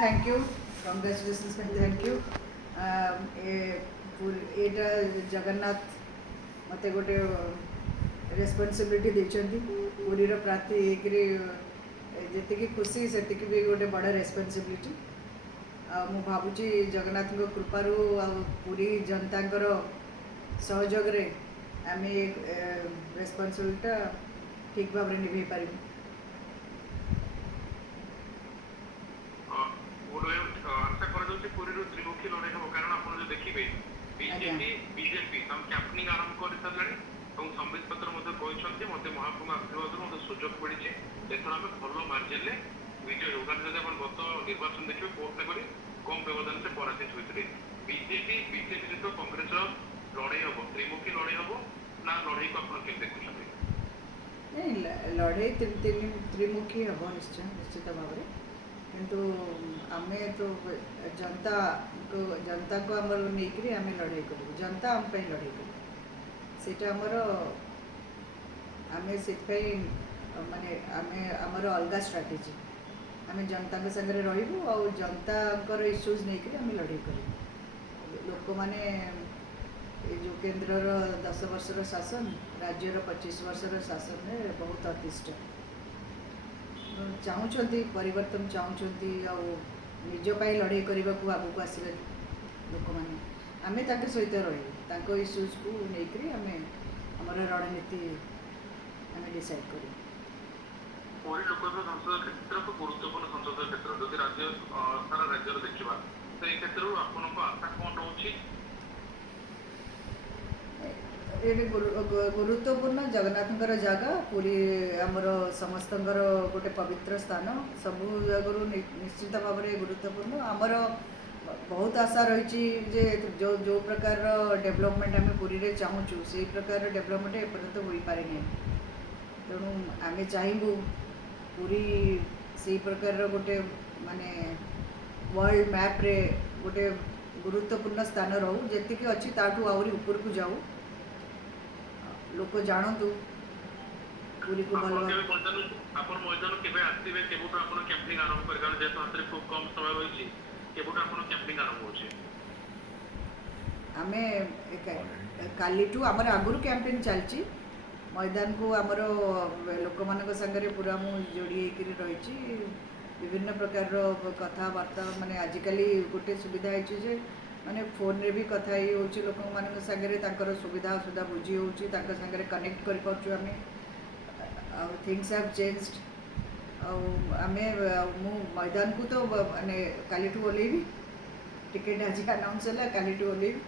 Thank you congratulations thank you एटा जगन्नाथ मते गोटे responsibility देछंती पुरीर प्रार्थी एकरे जेतिकी खुशी सेतिकी भी गोटे बड़ रेस्पॉन्सिबिलिटी मु भावुची जगन्नाथ कृपारू पुरी जनता सहयोग रे आमे रेस्पॉन्सिबिलिटी ठीक भाव में निभे पारिबु। आशा कर पुरी त्रिमुखी लड़ाई हम कारण आप देखिए बीजेपी बीजेपी कैंपेनिंग आरंभ कर सारे और संबित पत्र कहते मत महाप्रभु आशीर्वाद मत सुजोग मिली एथर आम भल मार्जिन विजय हो कारण जब गत निर्वाचन देखिए भोट नक कम व्यवधान से पराजित होते बीजेपी बीजेपी सहित कांग्रेस लड़ाई हम त्रिमुखी लड़ाई हम ना लड़ाई को आप देखुं नहीं लड़ाई त्रिमुखी हम निश्चित भाव में किंतु आमे तो जनता को आमर नहीं आम लड़ाई करूँ जनता आम लड़ाई कर सेटा आमर आमे से माने आमे आमर अलग स्ट्राटेजी आम जनता के संगे रही और जनता इश्यूज नहीं करी आम लड़ाई करूँ लोक मैंने जो केन्द्र 10 वर्षर शासन राज्यर 25 वर्षर शासन में बहुत अतिष्ठ चाहूँगी परिवर्तन चाहूँगी निजपाई लड़ाई करने को आग को आसवे लोक मैंने आम सहित रही इश्यूज को लेकर आम आमर रणनीति आम डिसाइड कर लोकसभा संसद क्षेत्र को गुरुत्वपूर्ण संसद क्षेत्र जो राज्य सारा राज्य देखा तो ये क्षेत्र आपन आशा कौन रोचे ये गुरुत्वपूर्ण जगन्नाथ जगह पूरी आमर समस्त गोटे पवित्र स्थान सबू जगह निश्चित भाव में गुरुत्वपूर्ण आमर बहुत आशा रही जो जो प्रकार डेवलपमेंट आम पूरी रे चाहूँ से प्रकार डेवलपमेंट एपर्यंत हो पारे नहीं तेणु आम चाहबू पूरी से प्रकार गोटे माने वर्ल्ड मैप रे गोटे गुरुत्वपूर्ण स्थान रहू जी अच्छी ताठू आहरी ऊपर को जाऊ लोक जानतु पूरी को भल आपण मैदान केबे आसीबे केबुट आपण कैंपिंग आरंभ कर कारण जेतो हातरे खूब कम समय रहिछि केबुट आपण कैंपिंग आरंभ होछि आमे कालीटू हमर आगुरु कैंपेन चलछि मैदान को हमर लोक मानक संगे पूरा मु जोड़ी हेकि रहिछि विभिन्न प्रकार कथा वार्ता माने आजिकली गोटे सुविधा है जे माने फोन रे भी कथा ही होची लोक मानक संगे ताकर सुविधा सुविधा बुझी होची ताकर संगे कनेक्ट कर पाछु आमे थिंग्स हैव चेंज्ड आमे मु मैदान को तो माने कालीटू ओलेबी टिकट आज अनाउंस होला कालीटू ओलेबी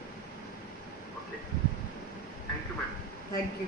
okay thank you ma'am thank you.